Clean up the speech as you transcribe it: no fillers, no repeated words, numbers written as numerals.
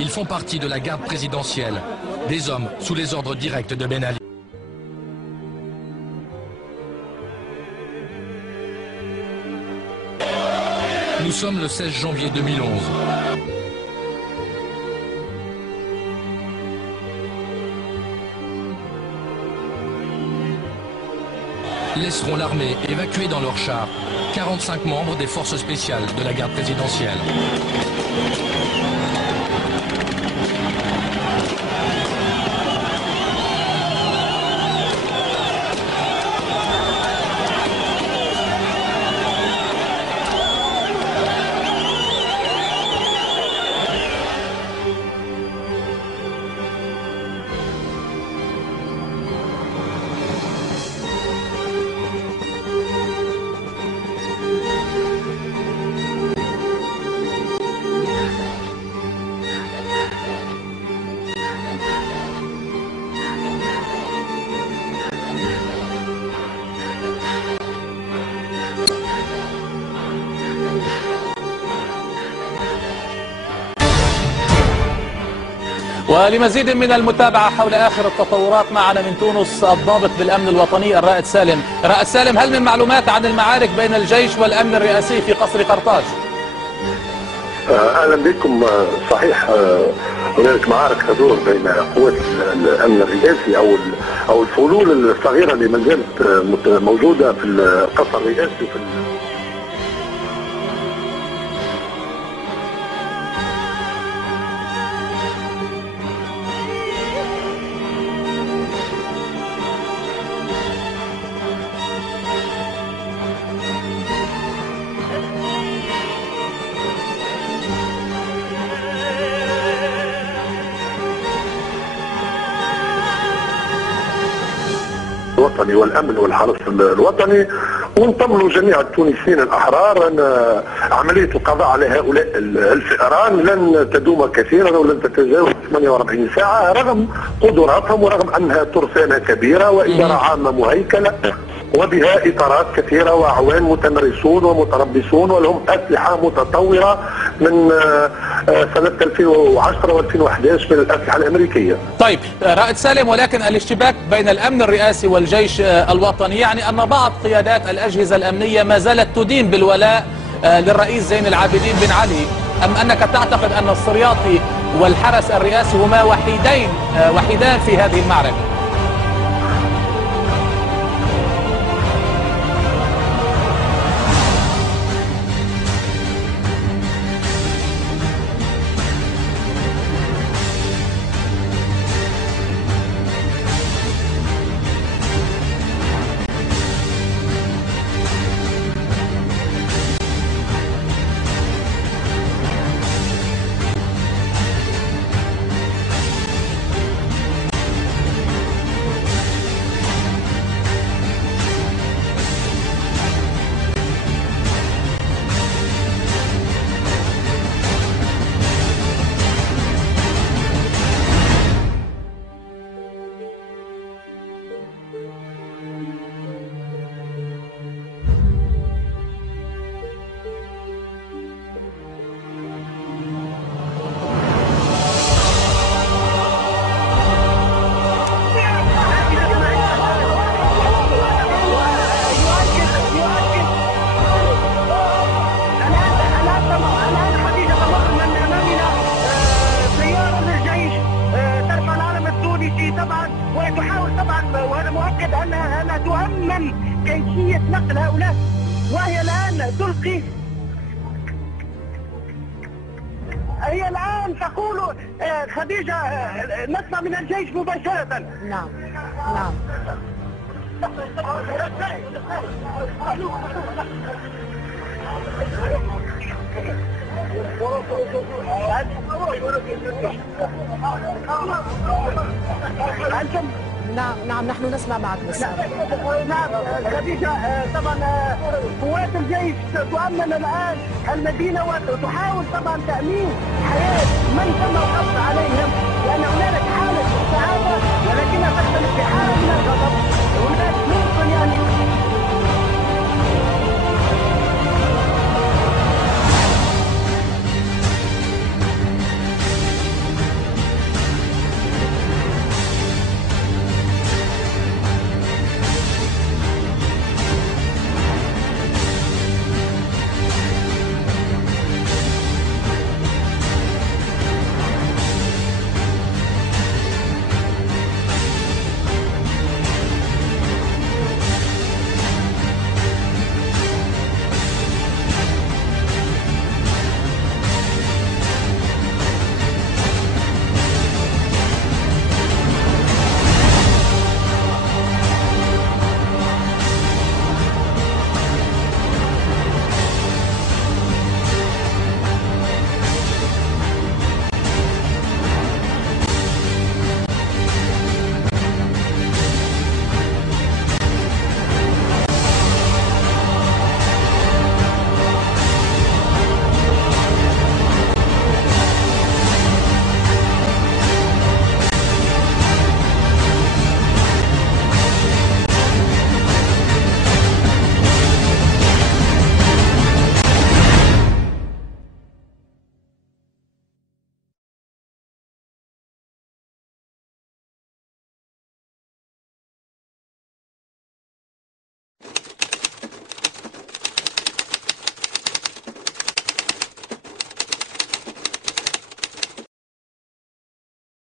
Ils font partie de la garde présidentielle, des hommes sous les ordres directs de Ben Ali. Nous sommes le 16 janvier 2011. Laisseront l'armée évacuer dans leurs chars 45 membres des forces spéciales de la garde présidentielle. ولمزيد من المتابعة حول آخر التطورات معنا من تونس الضابط بالأمن الوطني الرائد سالم. رائد سالم، هل من معلومات عن المعارك بين الجيش والأمن الرئاسي في قصر قرطاج؟ أهلا بكم. صحيح هناك معارك تدور بين قوات الأمن الرئاسي أو الفلول الصغيرة اللي ما زالت موجودة في القصر الرئاسي وفي الوطني والامن والحرس الوطني، ونطمنوا جميع التونسيين الاحرار ان عمليه القضاء على هؤلاء الفئران لن تدوم كثيرا ولن تتجاوز 48 ساعه رغم قدراتهم ورغم انها ترسانه كبيره واداره عامه مهيكله وبها اطارات كثيره واعوان متمرسون ومتربصون ولهم اسلحه متطوره من سنه 2010 و2011 من الاسلحه الامريكيه. طيب رائد سالم، ولكن الاشتباك بين الامن الرئاسي والجيش الوطني يعني ان بعض قيادات الاجهزه الامنيه ما زالت تدين بالولاء للرئيس زين العابدين بن علي، ام انك تعتقد ان الصرياطي والحرس الرئاسي هما وحيدان في هذه المعركه؟ وتحاول طبعا، وانا مؤكد انها تؤمن كيفيه نقل هؤلاء، وهي الان تلقي، هي الان تقول خديجه نسمع من الجيش مباشره. نعم نعم. نعم نحن نسمع معك بالسابق. نعم خديجة، طبعا قوات الجيش تؤمن الآن المدينة وتحاول طبعا تأمين حياة من تم